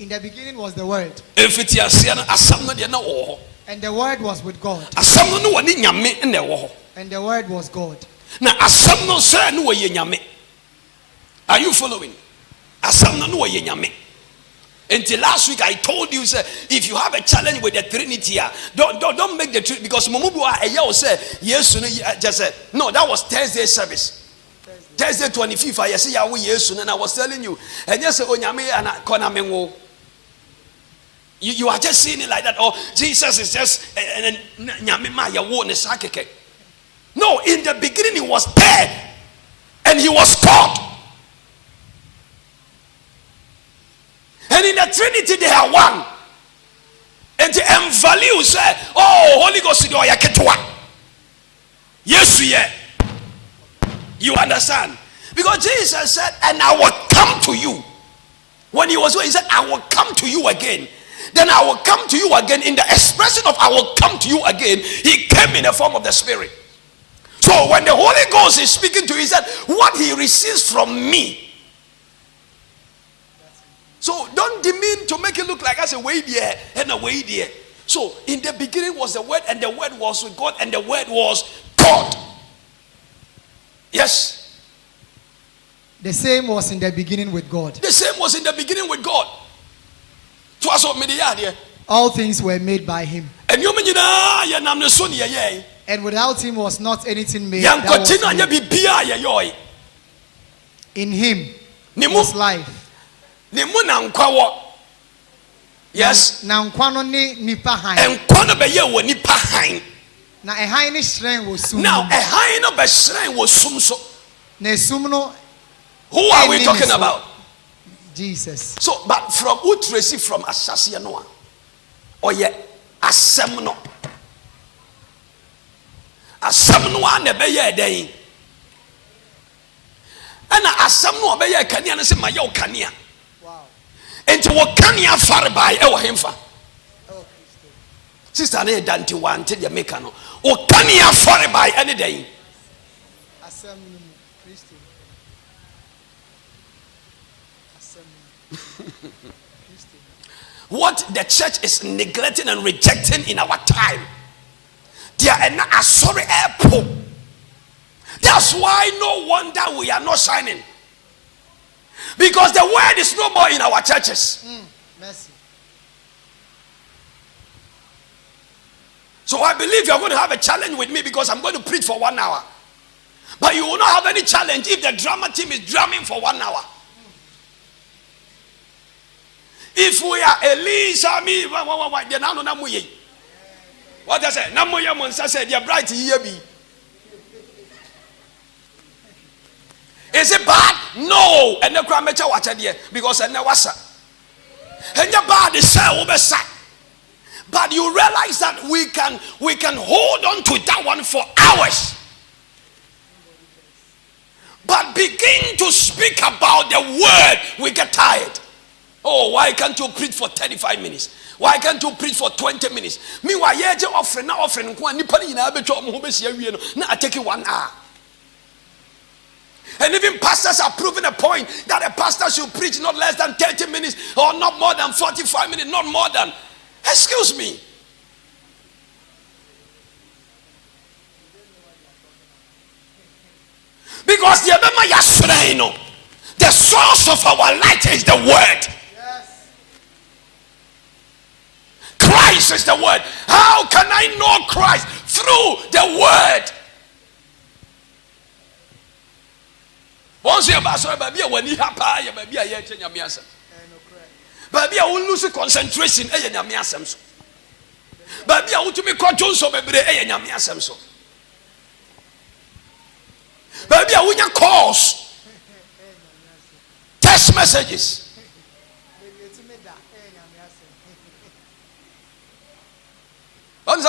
In the beginning was the Word. And the Word was with God. And the Word was God. Are you following? Until last week I told you, sir, if you have a challenge with the Trinity, don't make the Trinity, because Mumubu said yes, just said no. That was Thursday service. Thursday 25th. I say Yahweh yes, and I was telling you, and yes, you are just seeing it like that. Oh, Jesus is just no. In the beginning, he was there, and he was God. And in the Trinity, they are one. And the value say, oh, Holy Ghost, yes, yeah. You understand? Because Jesus said, and I will come to you. When he was going, he said, I will come to you again. Then I will come to you again. In the expression of I will come to you again, he came in the form of the Spirit. So when the Holy Ghost is speaking to you, he said, what he receives from me. So don't demean to make it look like as a way there and a way there. So in the beginning was the Word, and the Word was with God, and the Word was God. Yes. The same was in the beginning with God. The same was in the beginning with God. All things were made by him. And without him was not anything made that was made. In him was life. Yes. Now a high strength was soon. Now a high no strength was soon. Who are we talking about? Jesus. So, but from Utresi, from Assasia Noah, or yet Asemno, Asemno, Nebeye Day, and Asemno, Beye Kanya, and say, Mayo Kanya. Wow. And to what Kanya far by our Hemfa. Sister, I done to one till you make no. Or Kanya far by any day. What the church is neglecting and rejecting in our time, they are not a sorry airport. That's why no wonder we are not shining, because the word is no more in our churches. Mercy. So I believe you are going to have a challenge with me, because I'm going to preach for 1 hour, but you will not have any challenge if the drama team is drumming for 1 hour. If we are Elisa, me, what I say? Namuya Monsa said, "You're bright here be." Is it bad? No. And the grandmother watch it because I never saw. And your bad is so. But you realize that we can hold on to that one for hours. But begin to speak about the word, we get tired. Oh, why can't you preach for 35 minutes? Why can't you preach for 20 minutes? Meanwhile, you're offering. I take it 1 hour. And even pastors are proving a point that a pastor should preach not less than 30 minutes or not more than 45 minutes, not more than. Excuse me. Because the source of our light is the word. Christ is the word. How can I know Christ? Through the word. Once you have baby, when you have baby, I hear you. Baby, I will lose concentration. Baby, I will to be controlled. So, baby, I will calls, text messages.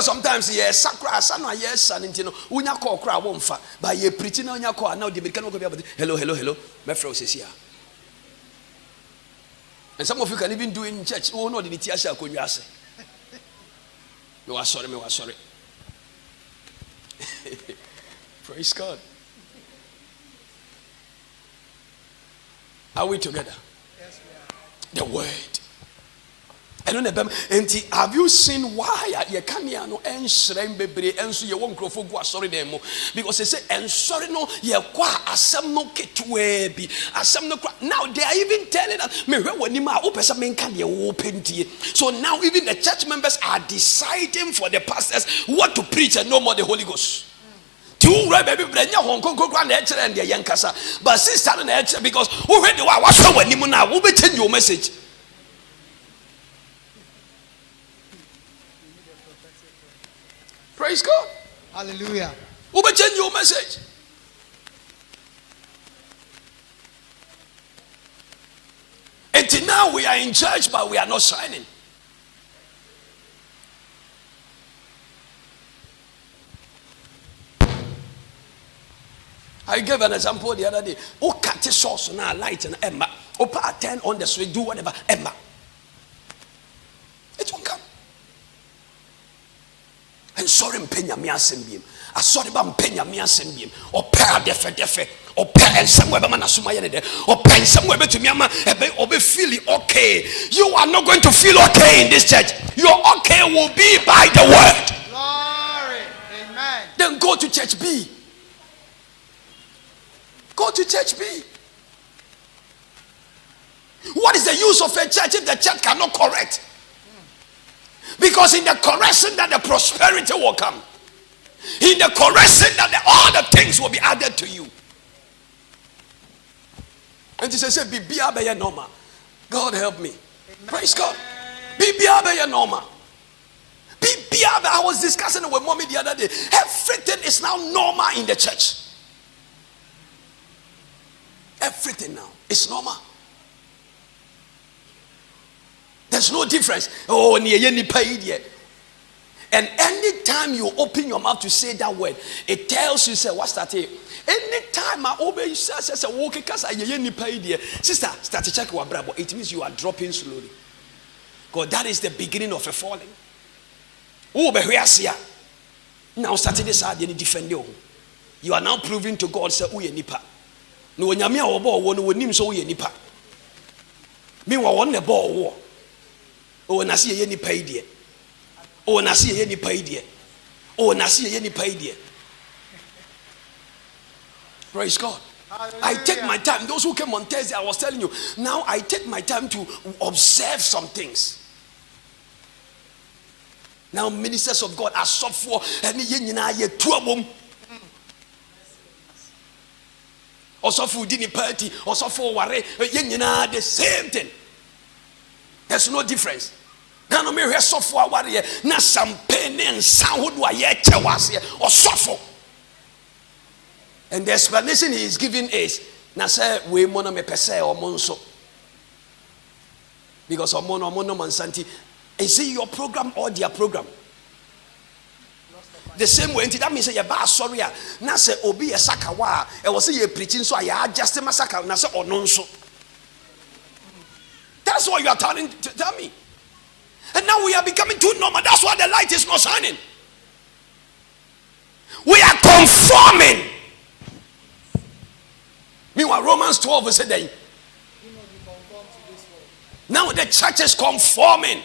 Sometimes yes, sakra sana yes, and you know, unya call crowd won't fa, but ye preaching on your call now. The can go hello, my friend says here. And some of you can even do it in church. Oh no, the Tiasha could you say? You are sorry, Praise God. Are we together? Yes, we are. The word. Have you seen why you can't and shrine baby and so you won't grow for sorry them? Because they say, and sorry no, you qua as some no kit to be as some no. Now they are even telling us, me when you ma open some can be open to you. So now even the church members are deciding for the pastors what to preach and no more the Holy Ghost. Two baby brand Hong Kong and the young casa, but sister and because already what's the when you now will be telling your message. Praise God. Hallelujah. Who will change your message? Until now we are in church, but we are not shining. I gave an example the other day. Oh, cut the sauce now, light and Emma. Oh, turn on the switch, do whatever, Emma. It won't come. And sorry, Penya Mia Simbium. I saw the bam Penya Mia Simbium. Or pair defe. Or pair and somewhere Manasuma or pen somewhere to Miama or be feeling okay. You are not going to feel okay in this church. Your okay will be by the word. Glory. Amen. Then go to church B. Go to church B. What is the use of a church if the church cannot correct? Because in the correction that the prosperity will come. In the correction that all the things will be added to you. And he said, be normal. God help me. Praise God. Be normal. I was discussing with mommy the other day. Everything is now normal in the church. Everything now is normal. There's no difference. Oh, and anytime you open your mouth to say that word, it tells you, say, what's that? Anytime I obey you, says a walking cast, sister, start to check what bravo. It means you are dropping slowly. God, that is the beginning of a falling. Oh, but now starting this side, you defend you. You are now proving to God, say, oh, you nipa. No, when you're or ball, one name so you nipa. Meanwhile, one the ball war. Oh, and I see any pay dear. Oh, and I see any pay dear. Oh, and I see any pay dear. Praise God. Hallelujah. I take my time. Those who came on Thursday, I was telling you. Now I take my time to observe some things. Now ministers of God are sought for any ye trouble. Also for dinner party, also for worry, the same thing. There's no difference. Now no me suffer warrior, na some pain and sound who are yet or suffer. And the explanation he is giving is na say we mono me pese or monso. Because of mono mansanti. And see your program or their program. The same way, that means you are sorry. Na say obi a sakawa. I was say you preaching so I adjust my saka na say ononso. That's what you are telling to tell me. And now we are becoming too normal. That's why the light is not shining. We are conforming. Meanwhile, Romans 12 said that now the church is conforming.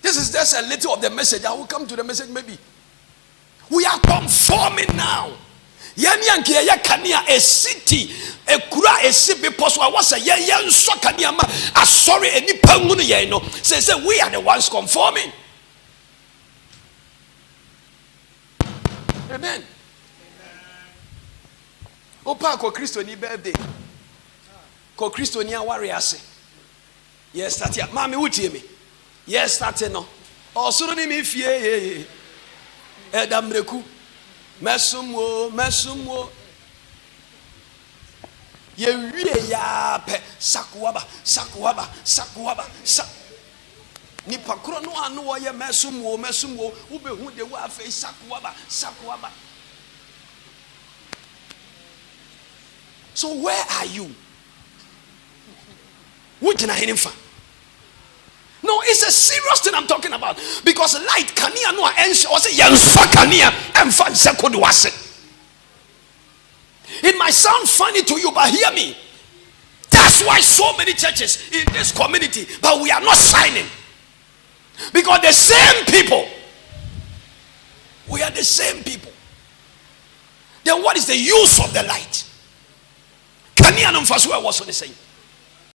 This is just a little of the message. I will come to the message maybe. We are conforming now. A city, a kura, a city, possible. Was a young sokaniama. A sorry, any panguno. Says we are the ones conforming. Amen. Opa ko Christo ni birthday. Ko Christo ni awariase. Yes, that ya. Mami utie me. Yes, that no. Oh, suru ni mi fie. Edamreku. Mesumwo. Ye wie ya pe sakuaba. Ni pakro no anu ye mesumwo. Ube hu de wa fe sakuaba. So where are you? What can I hear him from? No, it's a serious thing I'm talking about. Because light kania no ense or say yansa kania and fan sekodu wase. It might sound funny to you, but hear me. That's That's why so many churches in this community, but we are not shining. Because the same people, we are the same people. Then what is the use of the light? Can you was on the same?